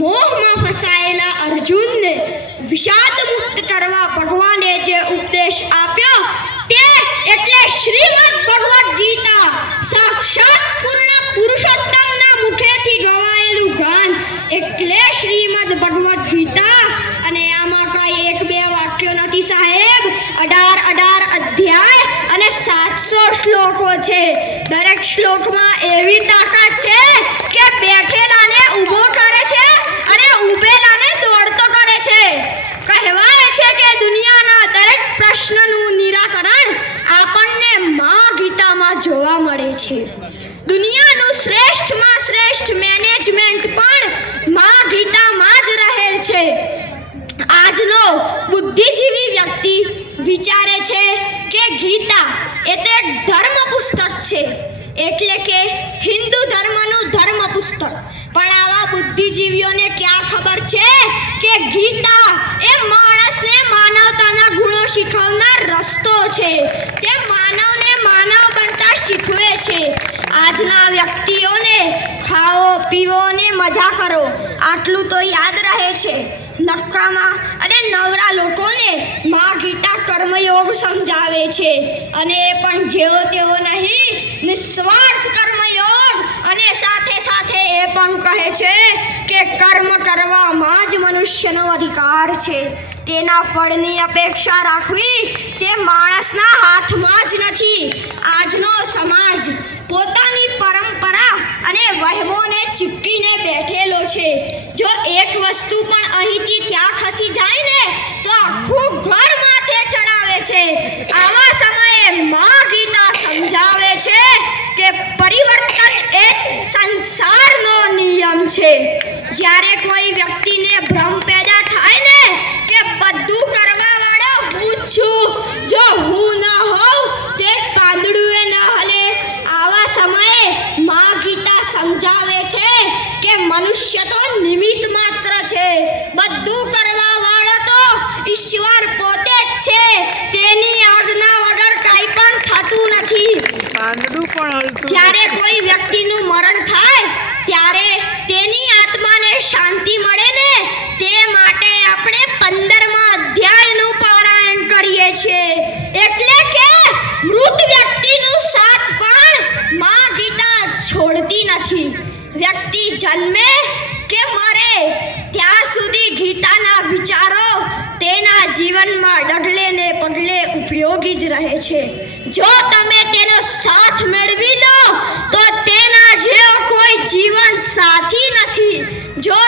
મોહમાં ફસાયેલા અર્જુનને વિષાદ મુક્ત કરવા ભગવાને જે ઉપદેશ આપ્યો તે એટલે શ્રીમદ ભગવદ્ ગીતા, સાક્ષાત પૂર્ણ પુરુષોત્તમના મુખેથી ગવાયેલું ગાન એટલે શ્રીમદ ભગવદ્ ગીતા. અને આમાં કાંઈ એક બે વાક્યો નથી સાહેબ, 18 અધ્યાય અને 700 શ્લોકો છે. દરેક શ્લોકમાં એવી તાકાત છે કે બેઠેલાને ઊભો કરે છે અને ઊભેલાને દોડતો કરે છે. કહેવાય છે કે દુનિયાના દરેક પ્રશ્નનું નિરાકરણ આપણને મા ગીતામાં જોવા મળે છે. દુનિયાનું શ્રેષ્ઠમાં શ્રેષ્ઠ મેનેજમેન્ટ પણ મા ગીતામાં જ રહેલ છે. આજનો બુદ્ધિજીવી વ્યક્તિ વિચારે છે કે ગીતા એ તો એક ધર્મ પુસ્તક છે, એટલે કે હિન્દુ ધર્મનું ધર્મ પુસ્તક. પણ આવા બુદ્ધિજીવીઓને ક્યાં ખબર છે કે ગીતા એ માણસને માનવતાના ગુણો શીખવનાર રસ્તો છે. તે માનવને માનવ બનતા શીખવે છે. આજના વ્યક્તિઓને ખાઓ પીવો ને મજા કરો આટલું તો યાદ રહે છે. નકામા અને નવરા લોકોને મા ગીતા કર્મયોગ સમજાવે છે, અને એ પણ જેવો તેવો નહીં, નિસ્વાર્થ કર્મયોગ. અને સાથે સાથે એ પણ કહે છે કે કર્મ કરવામાં જ મનુષ્યનો અધિકાર છે. તેના ફળની અપેક્ષા રાખવી તે માણસના હાથમાં જ નથી. આજનો સમાજ પોતાની પરંપરા અને વહેમોને ચીપકીને બેઠેલો છે. જો એક વસ્તુ પણ અહીંથી ત્યાં ખસી જાય ને તો આખું ઘર માથે ચડાવે છે. આવા સમયે મા ગીતા સમજાવે છે કે પરિવર્તન એ જ સંસારનો નિયમ છે. જ્યારે કોઈ વ્યક્તિને ભ્રમ પેદા થાય ને કે બધું કરવા વાળો હું છું, જો હું ન હોઉં તે પાંદડું એ ન હલે, આવા સમયે મા ગીતા સમજાવે છે કે મનુષ્ય તો નિમિત્ત માત્ર છે, બધું કરવા વાળો તો ઈશ્વર પોતે જ છે. તેની આજ્ઞા વગર કંઈ પણ થતું નથી. જ્યારે કોઈ વ્યક્તિનું મરણ થાય ત્યારે તેની આત્માને શાંતિ મળે ને તે માટે આપણે 15મા અધ્યાયનું પારાયણ કરીએ છીએ. એટલે કે મૃત વ્યક્તિનું સાથ પણ મા ગીતા છોડતી નથી. વ્યક્તિ જન્મે કે મરે ત્યાં સુધી ગીતાના વિચારો તેના જીવનમાં ડગલે ને પગલે ઉપયોગી જ રહે છે. જો તમે તેનો સાથ મેળવી લો તો તેના જેવો કોઈ જીવન સાથી નથી. જો